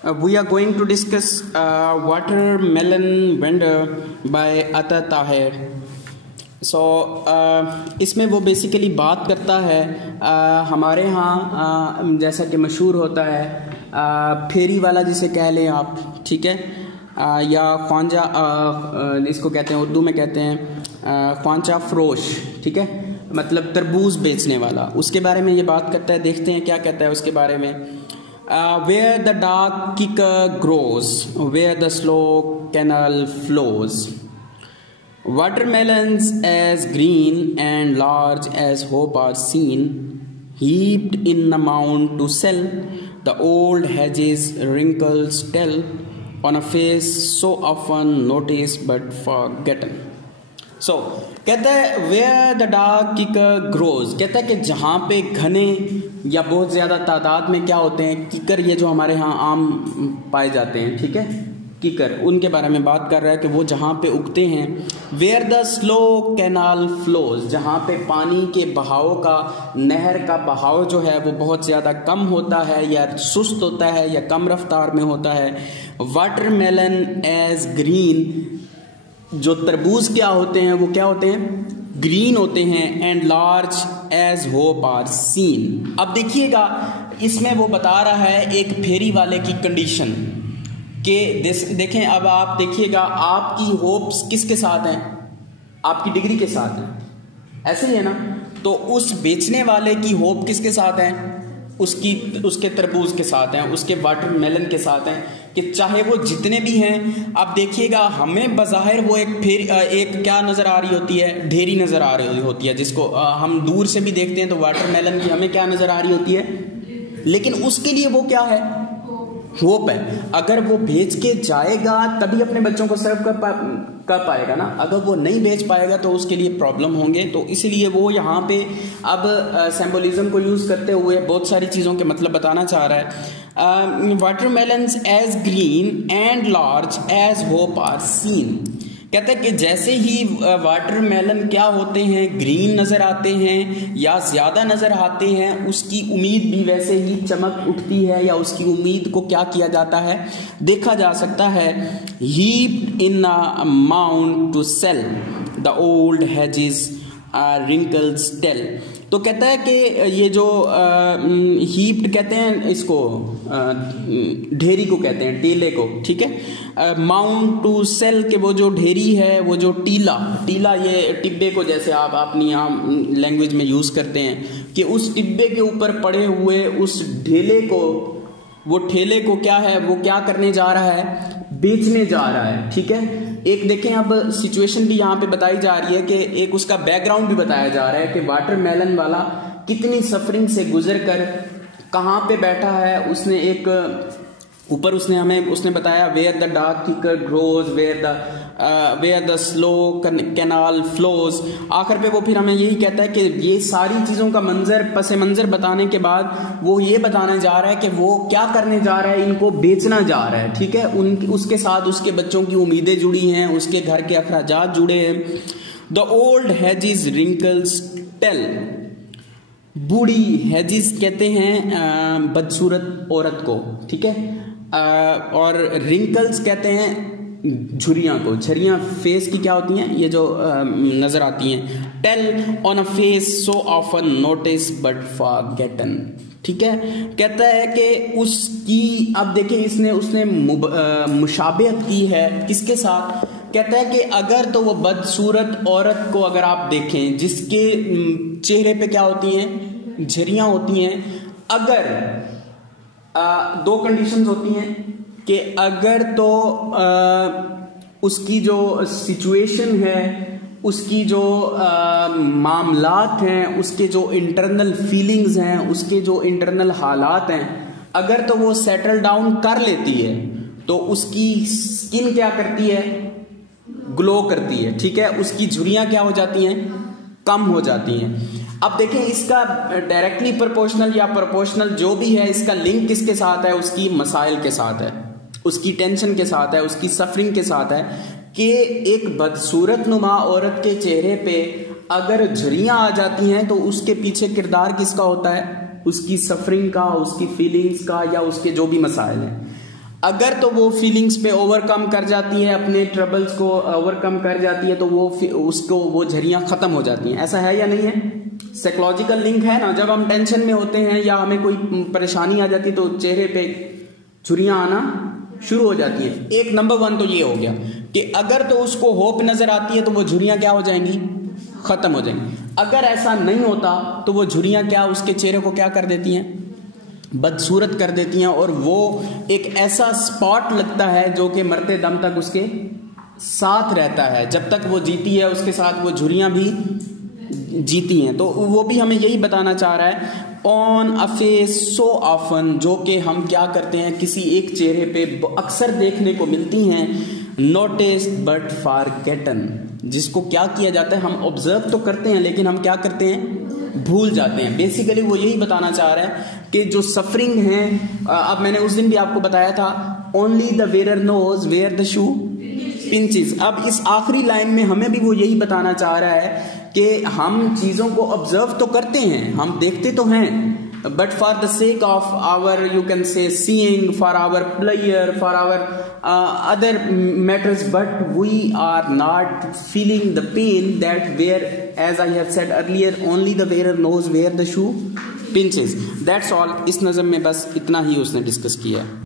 We are going to discuss Watermelon Vendor by Ata Tahir. So इसमें वो basically बात करता है हमारे यहाँ जैसा कि मशहूर होता है फेरी वाला जिसे कह लें आप, ठीक है, या ख्वांजा इसको कहते हैं, उर्दू में कहते हैं ख्वांचा फरोश, ठीक है, मतलब तरबूज बेचने वाला, उसके बारे में ये बात करता है। देखते हैं क्या कहता है उसके बारे में। Where the dark kicker grows, where the slow canal flows, watermelons as green and large as hope are seen, heaped in a mound to sell, the old hedges wrinkles tell, on a face so often noticed but forgotten. So कहता है where the dark kikar grows, कहता है कि जहाँ पे घने या बहुत ज़्यादा तादाद में क्या होते हैं किकर, ये जो हमारे यहाँ आम पाए जाते हैं, ठीक है, किकर, उनके बारे में बात कर रहा है कि वो जहाँ पे उगते हैं। Where the slow canal flows, जहाँ पे पानी के बहाव का, नहर का बहाव जो है वो बहुत ज़्यादा कम होता है या सुस्त होता है या कम रफ्तार में होता है। वाटरमेलन एज ग्रीन, जो तरबूज क्या होते हैं वो क्या होते हैं, ग्रीन होते हैं, and large as hope are seen. अब देखिएगा इसमें वो बता रहा है एक फेरी वाले की कंडीशन के देखें। अब आप देखिएगा आपकी होप्स किसके साथ हैं, आपकी डिग्री के साथ हैं, ऐसे ही है ना। तो उस बेचने वाले की होप किसके साथ है, उसके तरबूज के साथ हैं, उसके वाटरमेलन के साथ हैं, कि चाहे वो जितने भी हैं। अब देखिएगा हमें बज़ाहिर वो एक क्या नज़र आ रही होती है, ढेरी नज़र आ रही होती है, जिसको हम दूर से भी देखते हैं तो वाटरमेलन की हमें क्या नज़र आ रही होती है, लेकिन उसके लिए वो क्या है, होप है। अगर वो बेच के जाएगा तभी अपने बच्चों को सर्व कर पाएगा ना, अगर वो नहीं बेच पाएगा तो उसके लिए प्रॉब्लम होंगे। तो इसलिए वो यहाँ पे अब सिंबोलिज्म को यूज़ करते हुए बहुत सारी चीज़ों के मतलब बताना चाह रहा है। Watermelons as green and large as hope are seen, कहते हैं कि जैसे ही वाटरमेलन क्या होते हैं, ग्रीन नज़र आते हैं या ज़्यादा नज़र आते हैं, उसकी उम्मीद भी वैसे ही चमक उठती है या उसकी उम्मीद को क्या किया जाता है, देखा जा सकता है। Heaped in a mound to sell, the old hedges wrinkles tell. तो कहता है कि ये जो हीप्ड कहते हैं इसको, ढेरी को कहते हैं, टीले को, ठीक है, माउंट टू सेल के वो जो ढेरी है, वो जो टीला ये टिब्बे को जैसे आप अपनी यहाँ लैंग्वेज में यूज़ करते हैं कि उस टिब्बे के ऊपर पड़े हुए उस ढेले को, वो ठेले को क्या है, वो क्या करने जा रहा है, बेचने जा रहा है, ठीक है। एक देखें अब सिचुएशन भी यहाँ पे बताई जा रही है कि एक उसका बैकग्राउंड भी बताया जा रहा है कि वाटरमेलन वाला कितनी सफरिंग से गुजर कर कहाँ पे बैठा है। उसने एक ऊपर उसने बताया where the dark kikar grows, where the slow canal flows. आखिर पे वो फिर हमें यही कहता है कि ये सारी चीज़ों का पस मंज़र बताने के बाद वो ये बताने जा रहा है कि वो क्या करने जा रहा है, इनको बेचना जा रहा है, ठीक है। उसके साथ उसके बच्चों की उम्मीदें जुड़ी हैं, उसके घर के अखराजात जुड़े हैं। The old hedges wrinkles tell, बूढ़ी हेजिस कहते हैं बदसूरत औरत को, ठीक है, और रिंकल्स कहते हैं झुर्रियाँ को। झुर्रियाँ फेस की क्या होती हैं, ये जो नजर आती हैं। Tell on a face so often notice but forgotten, ठीक है। कहता है कि उसकी, अब देखिए उसने मुशाबहत की है किसके साथ, कहता है कि अगर तो वो बदसूरत औरत को अगर आप देखें जिसके चेहरे पे क्या होती हैं, झुर्रियाँ होती हैं। अगर दो कंडीशंस होती हैं कि अगर तो उसकी जो सिचुएशन है, उसकी जो मामलात हैं, उसके जो इंटरनल फीलिंग्स हैं, उसके जो इंटरनल हालात हैं, अगर तो वो सेटल डाउन कर लेती है तो उसकी स्किन क्या करती है, ग्लो करती है, ठीक है, उसकी झुर्रियाँ क्या हो जाती हैं, कम हो जाती हैं। अब देखें इसका डायरेक्टली प्रोपोर्शनल या प्रोपोर्शनल जो भी है, इसका लिंक किसके साथ है, उसकी मसाइल के साथ है, उसकी टेंशन के साथ है, उसकी सफरिंग के साथ है कि एक बदसूरत नुमा औरत के चेहरे पे अगर झुर्रियाँ आ जाती हैं तो उसके पीछे किरदार किसका होता है, उसकी सफरिंग का, उसकी फीलिंग्स का, या उसके जो भी मसाइल हैं। अगर तो वो फीलिंग्स पे ओवरकम कर जाती है, अपने ट्रबल्स को ओवरकम कर जाती है, तो वो झुर्रियां खत्म हो जाती हैं। ऐसा है या नहीं है? साइकोलॉजिकल लिंक है ना। जब हम टेंशन में होते हैं या हमें कोई परेशानी आ जाती है तो चेहरे पे झुर्रियां आना शुरू हो जाती हैं। एक नंबर 1 तो ये हो गया कि अगर तो उसको होप नजर आती है तो वो झुर्रियां क्या हो जाएंगी? खत्म हो जाएंगी। अगर ऐसा नहीं होता तो वो झुर्रियां क्या उसके चेहरे को क्या कर देती हैं? बदसूरत कर देती हैं, और वो एक ऐसा स्पॉट लगता है जो कि मरते दम तक उसके साथ रहता है। जब तक वो जीती है उसके साथ वो झुर्रियां भी जीती हैं। तो वो भी हमें यही बताना चाह रहा है, on a face so often, जो कि हम क्या करते हैं किसी एक चेहरे पे अक्सर देखने को मिलती हैं, नोटिस्ड बट फॉरगेटन, जिसको क्या किया जाता है, हम ऑब्जर्व तो करते हैं लेकिन हम क्या करते हैं? भूल जाते हैं। बेसिकली वो यही बताना चाह रहा है कि जो सफरिंग है, अब मैंने उस दिन भी आपको बताया था, only the wearer knows where the shoe pinches. अब इस आखिरी लाइन में हमें भी वो यही बताना चाह रहा है कि हम चीजों को ऑब्जर्व तो करते हैं, हम देखते तो हैं, but for the sake of our you can say seeing, for our player, for our other matters, but we are not feeling the pain that where, as I have said earlier, only the wearer knows where the shoe pinches. That's all. इस नज़म में बस इतना ही उसने discuss किया है।